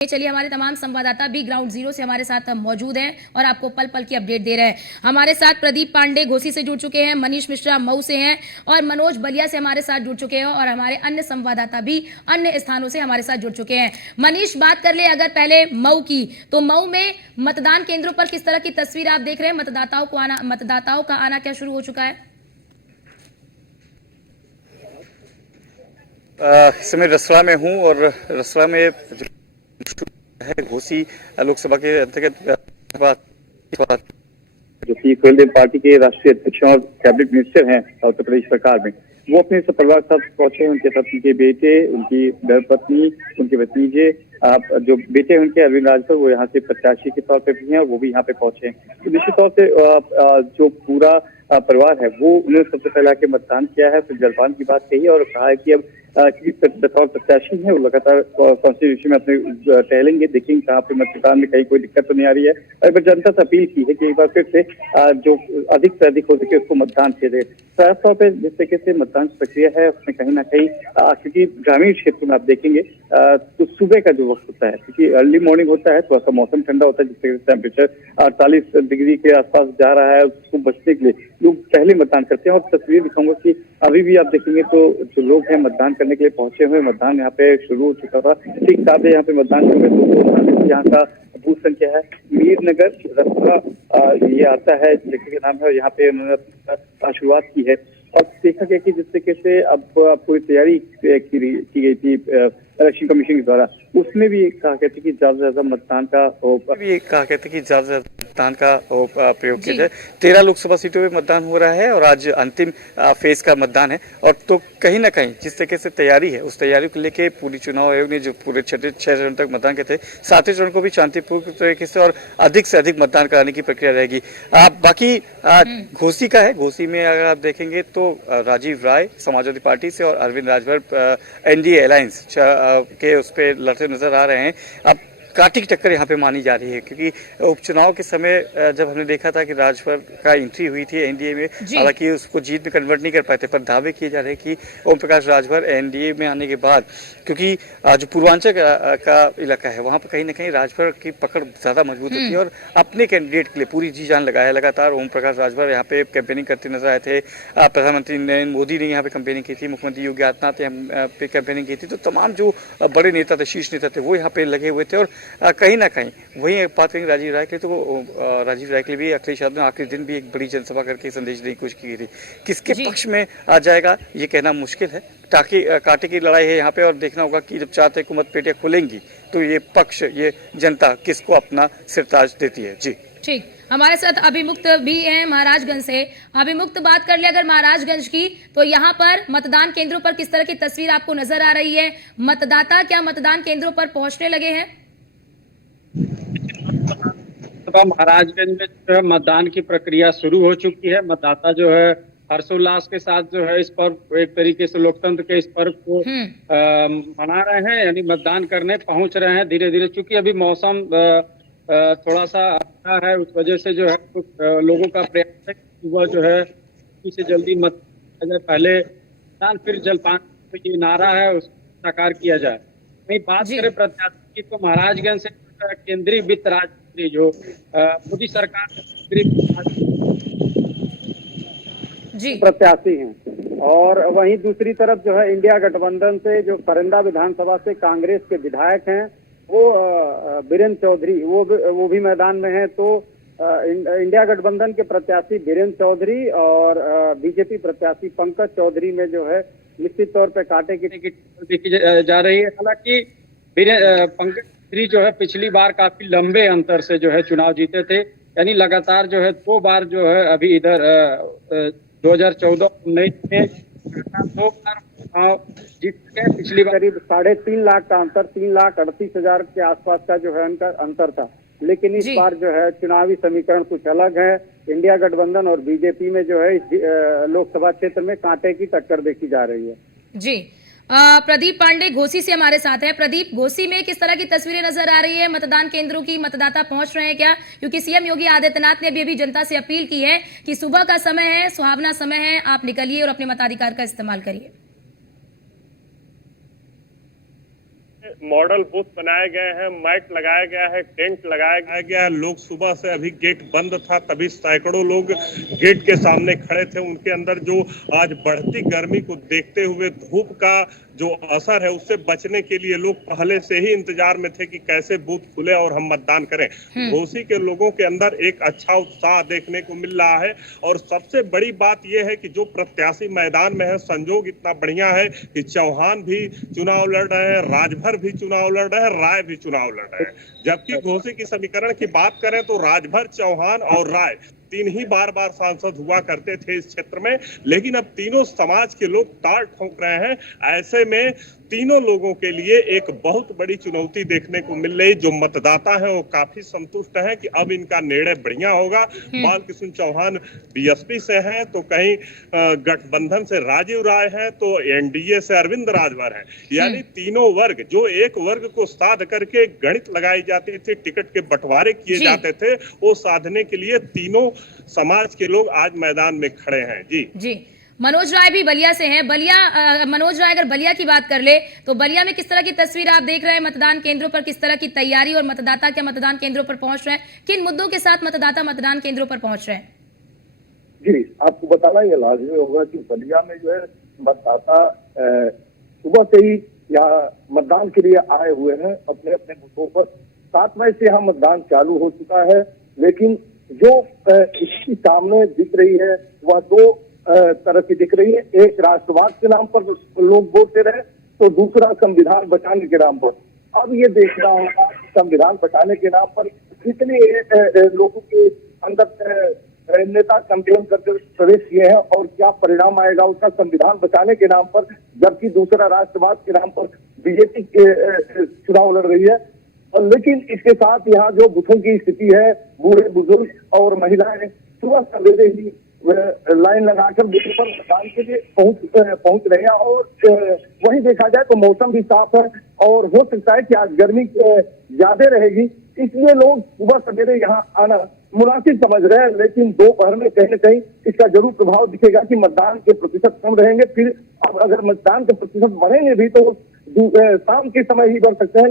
चलिए, हमारे तमाम संवाददाता भी ग्राउंड जीरो से हमारे साथ मौजूद हैं और आपको पल पल की अपडेट दे रहे हैं। हमारे साथ प्रदीप पांडे घोसी से जुड़ चुके हैं, मनीष मिश्रा मऊ से हैं और मनोज बलिया से हमारे साथ जुड़ चुके हैं और हमारे अन्य संवाददाता भी अन्य स्थानों से हमारे साथ जुड़ चुके हैं। मनीष, बात कर ले अगर पहले मऊ की, तो मऊ में मतदान केंद्रों पर किस तरह की तस्वीर आप देख रहे हैं? मतदाताओं का आना क्या शुरू हो चुका है? इस समय रसड़ा में हूँ और रसड़ा में है घोसी लोकसभा के अंतर्गत जो कि कोयल पार्टी के राष्ट्रीय अध्यक्ष और कैबिनेट मिनिस्टर हैं उत्तर प्रदेश सरकार में, वो अपने सब परिवार के साथ पहुंचे। उनके साथ उनके बेटे, उनकी धर्मपत्नी, उनके भतीजे, जो बेटे उनके अरविंद राजभर, वो यहाँ से प्रत्याशी के तौर पर भी हैं और वो भी यहाँ पे पहुंचे हैं। तो निश्चित तौर से जो पूरा परिवार है वो उन्होंने सबसे पहले आके मतदान किया है, फिर जलपान की बात कही और कहा है कि अब बतौर प्रत्याशी है वो लगातार कॉन्स्टिट्यूशन में अपने टहलेंगे, देखेंगे कहाँ पे मतदान में कहीं कोई दिक्कत तो नहीं आ रही है। और जनता से अपील की है कि एक बार फिर से जो अधिक से अधिक हो सके उसको मतदान किया जाए। साफ तौर पर जिस तरीके से मतदान की प्रक्रिया है उसमें कहीं ना कहीं क्योंकि ग्रामीण क्षेत्र में आप देखेंगे तो सुबह का जो वक्त होता है, क्योंकि अर्ली मॉर्निंग होता है, थोड़ा सा मौसम ठंडा होता है, जिससे टेम्परेचर 48 डिग्री के आसपास जा रहा है, उसको बचने के लिए लोग पहले मतदान करते हैं। और तस्वीर दिखाऊंगा कि अभी भी आप देखेंगे तो जो लोग हैं मतदान करने के लिए पहुंचे हुए, मतदान यहाँ पे शुरू हो चुका था। ठीक 7 बजे यहाँ पे मतदान शुरू हुआ। यहाँ का बूथ संख्या है मीरनगर रसड़ा, ये आता है जगह का नाम है और यहाँ पे उन्होंने शुरुआत की है। और देखा गया कि जिस तरीके से अब पूरी तैयारी की गई थी इलेक्शन कमीशन के द्वारा, उसमें भी कहा गया था कि ज्यादा से ज्यादा मतदान का प्रयोग किया जाए। 13 लोकसभा सीटों पे मतदान हो रहा है और आज अंतिम फेज का मतदान है। और तो कहीं ना कहीं जिस तरीके से तैयारी है, उस तैयारी को लेके पूरी चुनाव आयोग ने जो पूरे 6 चरण तक मतदान किए थे, 7वें चरण को भी शांतिपूर्ण तरीके से और अधिक से अधिक मतदान कराने की प्रक्रिया रहेगी। बाकी घोसी का है, घोसी में अगर आप देखेंगे तो राजीव राय समाजवादी पार्टी से और अरविंद राजभर एनडीए अलायंस के उस पर लड़ते नजर आ रहे हैं। अब काटी की टक्कर यहाँ पे मानी जा रही है, क्योंकि उपचुनाव के समय जब हमने देखा था कि राजभर का एंट्री हुई थी एनडीए में, हालांकि उसको जीत में कन्वर्ट नहीं कर पाए थे, पर दावे किए जा रहे हैं कि ओम प्रकाश राजभर एनडीए में आने के बाद, क्योंकि जो पूर्वांचल का इलाका है वहाँ पर कहीं ना कहीं राजभर की पकड़ ज़्यादा मजबूत होती है और अपने कैंडिडेट के लिए पूरी जी जान लगाया। लगातार ओम प्रकाश राजभर यहाँ पे कैंपेनिंग करते नजर आए थे। प्रधानमंत्री नरेंद्र मोदी ने यहाँ पे कैंपेनिंग की थी, मुख्यमंत्री योगी आदित्यनाथ ने यहाँ पे कैंपेनिंग की थी। तो तमाम जो बड़े नेता थे, शीर्ष नेता थे, वो यहाँ पे लगे हुए थे। और कहीं ना कहीं वहीं बात करेंगे राजीव राय के लिए, तो राजीव राय के लिए भी अखिलेश यादव ने आखिरी दिन भी एक बड़ी जनसभा करके संदेश देने की कोशिश की थी। किसके पक्ष में आ जाएगा ये कहना मुश्किल है। कांटे की लड़ाई है यहाँ पे और देखना होगा कि जब 4 तारीख को मतपेटियां खुलेंगी तो ये पक्ष, ये जनता किसको अपना सिरताज देती है। जी ठीक, हमारे साथ अभिमुक्त भी हैं महाराजगंज से। अभिमुक्त, बात कर ले अगर महाराजगंज की, तो यहाँ पर मतदान केंद्रों पर किस तरह की तस्वीर आपको नजर आ रही है? मतदाता क्या मतदान केंद्रों पर पहुंचने लगे हैं? महाराजगंज में जो है मतदान की प्रक्रिया शुरू हो चुकी है। मतदाता जो है हर्षोल्लास के साथ जो है इस पर्व, एक तरीके से लोकतंत्र के इस पर्व को मना रहे हैं, यानी मतदान करने पहुंच रहे हैं धीरे धीरे। चूंकि अभी मौसम थोड़ा सा अच्छा है, उस वजह से जो है कुछ लोगों का प्रयास है कि वह जो है से जल्दी पहले मतदान फिर जलपान, तो ये नारा है उसको साकार किया जाए। वही बात करें प्रत्याशी की, तो महाराजगंज से केंद्रीय वित्त राज्य मंत्री जो मोदी सरकार प्रत्याशी हैं, और वहीं दूसरी तरफ जो है इंडिया गठबंधन से जो सरिंदा विधानसभा से कांग्रेस के विधायक हैं वो बीरेंद्र चौधरी, वो भी मैदान में है। तो इंडिया गठबंधन के प्रत्याशी बीरेंद्र चौधरी और बीजेपी प्रत्याशी पंकज चौधरी में जो है निश्चित तौर पर कांटे की देखी जा रही है। हालांकि पंकज चौधरी जो है पिछली बार काफी लंबे अंतर से जो है चुनाव जीते थे, यानी लगातार जो है 2 बार जो है अभी इधर 2014-19 में 2 बार चुनाव जीत गए। पिछली बार करीब 3.5 लाख का अंतर, 3,38,000 के आसपास का जो है उनका अंतर था। लेकिन इस बार जो है चुनावी समीकरण कुछ अलग है। इंडिया गठबंधन और बीजेपी में जो है इस लोकसभा क्षेत्र में कांटे की टक्कर देखी जा रही है। जी, प्रदीप पांडे घोसी से हमारे साथ है। प्रदीप, घोसी में किस तरह की तस्वीरें नजर आ रही है मतदान केंद्रों की? मतदाता पहुंच रहे हैं क्या? क्योंकि सीएम योगी आदित्यनाथ ने भी जनता से अपील की है कि सुबह का समय है, सुहावना समय है, आप निकलिए और अपने मताधिकार का इस्तेमाल करिए। मॉडल बूथ बनाए गए हैं, मैट लगाया गया है, टेंट लगाया गया है। लोग सुबह से, अभी गेट बंद था तभी सैकड़ों लोग गेट के सामने खड़े थे। उनके अंदर जो आज बढ़ती गर्मी को देखते हुए धूप का जो असर है उससे बचने के लिए लोग पहले से ही इंतजार में थे कि कैसे बूथ खुले और हम मतदान करें। घोसी के लोगों के अंदर एक अच्छा उत्साह देखने को मिल रहा है और सबसे बड़ी बात यह है कि जो प्रत्याशी मैदान में है, संजोग इतना बढ़िया है कि चौहान भी चुनाव लड़ रहे हैं, राजभर भी चुनाव लड़ रहे हैं, राय भी चुनाव लड़ रहे हैं। जबकि घोसी की समीकरण की बात करें तो राजभर, चौहान और राय तीन ही बार सांसद हुआ करते थे इस क्षेत्र में, लेकिन अब तीनों समाज के लोग ताल ठोक रहे हैं। ऐसे में तीनों लोगों के लिए एक बहुत बड़ी चुनौती देखने को मिल रही। जो मतदाता है वो काफी संतुष्ट है कि अब इनका निर्णय बढ़िया होगा। बाल कृष्ण चौहान बीएसपी से हैं, तो कहीं गठबंधन से राजीव राय है, तो एनडीए से अरविंद राजभर है। यानी तीनों वर्ग, जो एक वर्ग को साध करके गणित लगाई जाती थी, टिकट के बंटवारे किए जाते थे, वो साधने के लिए तीनों समाज के लोग आज मैदान में खड़े हैं। जी मनोज राय भी बलिया से हैं। मनोज राय, अगर बलिया की बात कर ले तो बलिया में किस तरह की तस्वीर आप देख रहे हैं? मतदान केंद्रों पर किस तरह की तैयारी और मतदाता क्या मतदान केंद्रों पर पहुंच रहे हैं? किन मुद्दों के साथ मतदाता मतदान केंद्रों पर पहुंच रहे हैं? जी, आपको बताना ये लाजमी होगा कि बलिया में जो है मतदाता सुबह से ही यहाँ मतदान के लिए आए हुए हैं अपने अपने बूथों पर। 7 मई से यहाँ मतदान चालू हो चुका है, लेकिन जो इसकी सामने दिख रही है वह दो तरह की दिख रही है। एक राष्ट्रवाद के नाम पर लोग वोट दे रहे हैं, तो दूसरा संविधान बचाने के नाम पर। अब ये देखना होगा संविधान बचाने के नाम पर कितने लोगों के अंदर नेता कैंपेन करके प्रवेश किए हैं और क्या परिणाम आएगा उसका संविधान बचाने के नाम पर, जबकि दूसरा राष्ट्रवाद के नाम पर बीजेपी चुनाव लड़ रही है। लेकिन इसके साथ यहाँ जो बूथों की स्थिति है, बूढ़े बुजुर्ग और महिलाएं सुबह सवेरे ही लाइन लगाकर बूथ पर मतदान के लिए पहुंच रहे हैं। और वहीं देखा जाए तो मौसम भी साफ है और हो सकता है कि आज गर्मी ज्यादा रहेगी, इसलिए लोग सुबह सवेरे यहाँ आना मुनासिब समझ रहे हैं। लेकिन दोपहर में कहीं न कहीं इसका जरूर प्रभाव दिखेगा कि मतदान के प्रतिशत कम रहेंगे। फिर अब अगर मतदान के प्रतिशत बढ़ेंगे भी तो शाम के समय ही बढ़ सकते हैं।